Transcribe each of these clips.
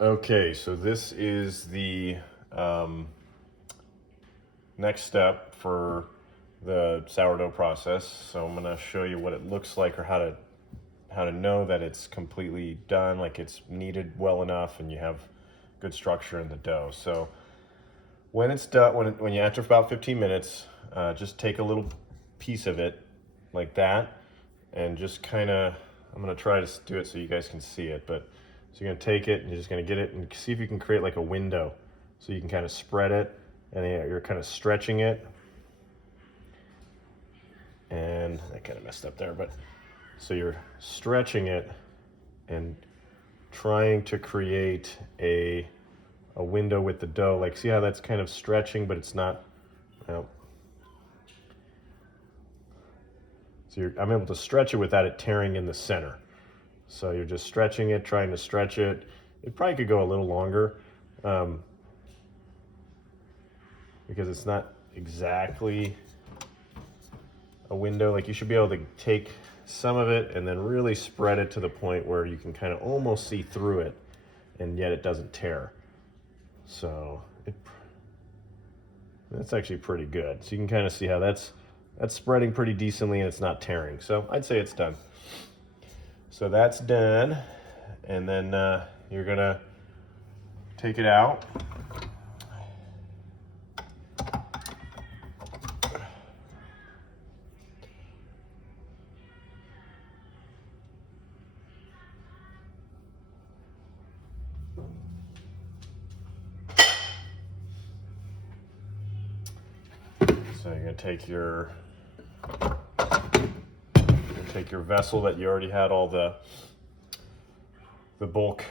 Okay, so this is the next step for the sourdough process. So I'm gonna show you what it looks like, or how to know that it's completely done, like it's kneaded well enough and you have good structure in the dough. So when it's done, when you after about 15 minutes, just take a little piece of it like that, and just kind of, I'm gonna try to do it so you guys can see it, but so you're gonna take it and you're just gonna get it and see if you can create like a window, so you can kind of spread it, and then you're kind of stretching it. And I kind of messed up there, but so you're stretching it and trying to create a window with the dough. Like, see how that's kind of stretching, but it's not, well, so I'm able to stretch it without it tearing in the center. So you're just stretching it, trying to stretch it. It probably could go a little longer, because it's not exactly a window. Like, you should be able to take some of it and then really spread it to the point where you can kind of almost see through it, and yet it doesn't tear. So that's actually pretty good. So you can kind of see how that's spreading pretty decently and it's not tearing. So I'd say it's done. So that's done, and then you're gonna take it out. So you're gonna take your vessel that you already had all the bulk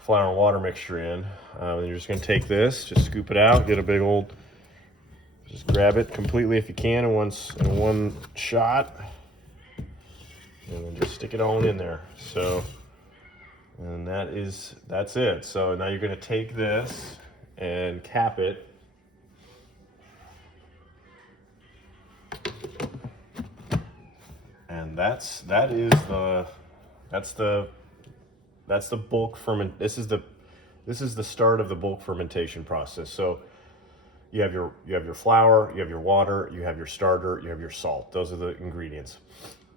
flour and water mixture in. And you're just gonna take this, just scoop it out, get a big old, just grab it completely if you can in one shot, and then just stick it all in there. So, and that's it. So now you're gonna take this and cap it. And that's the bulk ferment. This is the start of the bulk fermentation process. So you have your flour, you have your water, you have your starter, you have your salt. Those are the ingredients.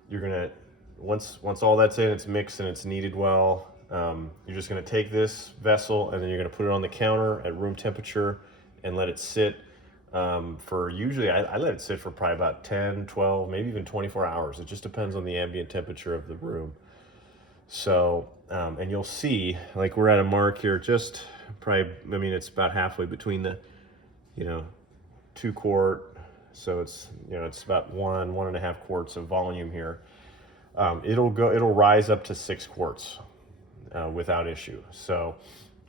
You're gonna, once all that's in, it's mixed and it's kneaded well, you're just gonna take this vessel and then you're gonna put it on the counter at room temperature and let it sit for, usually I let it sit for probably about 10, 12, maybe even 24 hours. It just depends on the ambient temperature of the room. So, and you'll see, like, we're at a mark here, just probably, I mean, it's about halfway between the, 2 quart. So it's, it's about 1.5 quarts of volume here. It'll rise up to 6 quarts without issue. So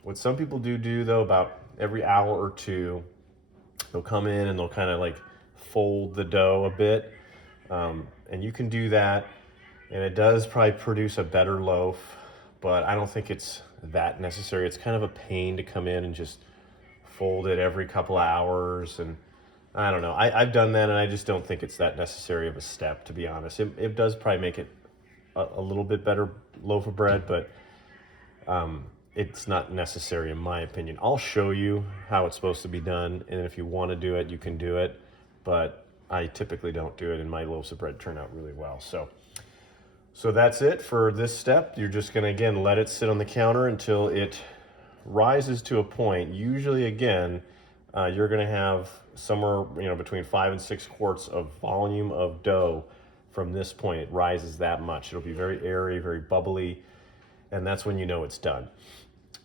what some people do though, about every hour or two, they'll come in and they'll kind of like fold the dough a bit. And you can do that, and it does probably produce a better loaf, but I don't think it's that necessary. It's kind of a pain to come in and just fold it every couple of hours, and I don't know. I've done that, and I just don't think it's that necessary of a step, to be honest. It does probably make it a little bit better loaf of bread, but it's not necessary in my opinion. I'll show you how it's supposed to be done, and if you want to do it, you can do it, but I typically don't do it, and my loaves of bread turn out really well. So that's it for this step. You're just gonna, again, let it sit on the counter until it rises to a point. Usually, again, you're gonna have somewhere, between 5 and 6 quarts of volume of dough from this point. It rises that much. It'll be very airy, very bubbly, and that's when you know it's done.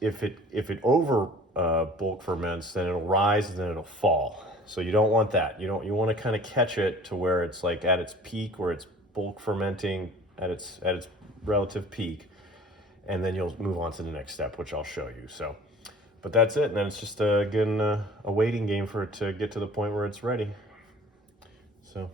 If it over bulk ferments, then it'll rise and then it'll fall. So you don't want that. You want to kind of catch it to where it's like at its peak, where it's bulk fermenting at its relative peak, and then you'll move on to the next step, which I'll show you. So, but that's it. And then it's just again a waiting game for it to get to the point where it's ready. So.